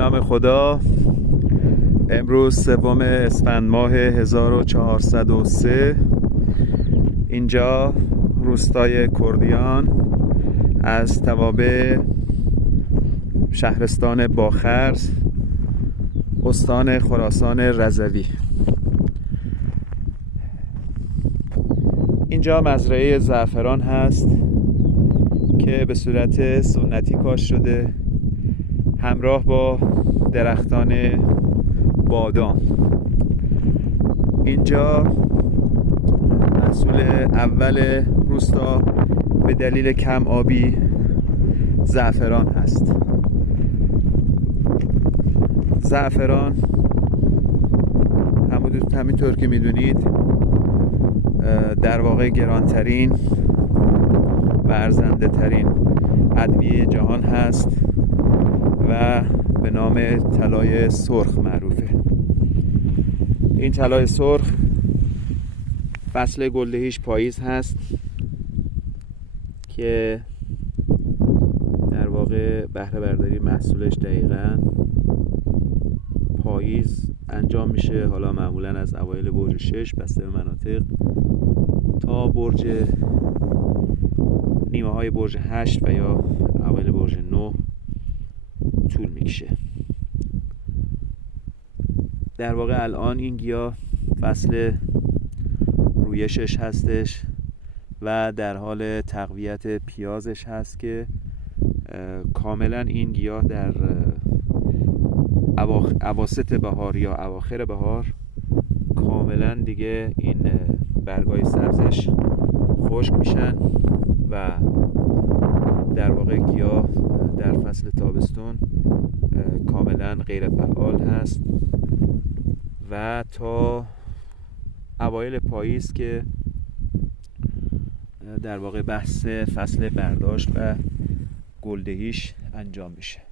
نام خدا. امروز 3 اسفند ماه 1403 اینجا روستای کردیان از توابع شهرستان باخرز استان خراسان رضوی. اینجا مزرعه زعفران هست که به صورت سنتی کاشت شده همراه با درختان بادام. اینجا محصول اول روستا به دلیل کم آبی زعفران هست. زعفران همینطور که میدونید در واقع گرانترین و ارزنده ترین ادویه جهان هست و به نام طلای سرخ معروفه. این طلای سرخ فصل گلدهیش پاییز هست که در واقع بهره برداری محصولش دقیقاً پاییز انجام میشه. حالا معمولاً از اوایل برج 6 بسته به مناطق تا نیمه های برج 8 و یا اوایل برج 9 طول میکشه. در واقع الان این گیاه فصل رویشش هستش و در حال تقویت پیازش هست که کاملا این گیاه در اواسط بهار یا اواخر بهار کاملا دیگه این برگای سبزش خشک میشن و در واقع گیاه در فصل تابستون کاملا غیر فعال هست و تا اوایل پاییز که در واقع بحث فصل برداشت و گلدهیش انجام میشه.